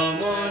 অমন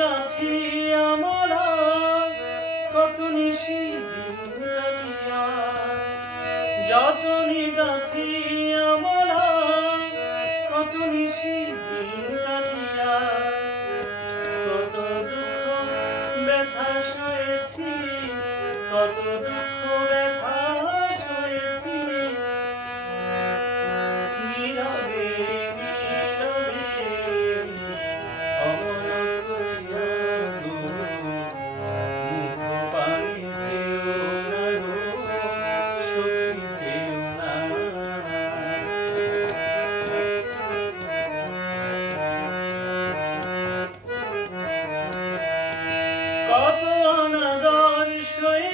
গাথি আমরা কত নিশি দিন কাটিয়া, যতনি গাথি আমরা কত নিশি দিন কাটিয়া, কত দুঃখ ব্যথা সয়েছি, কত দুঃখ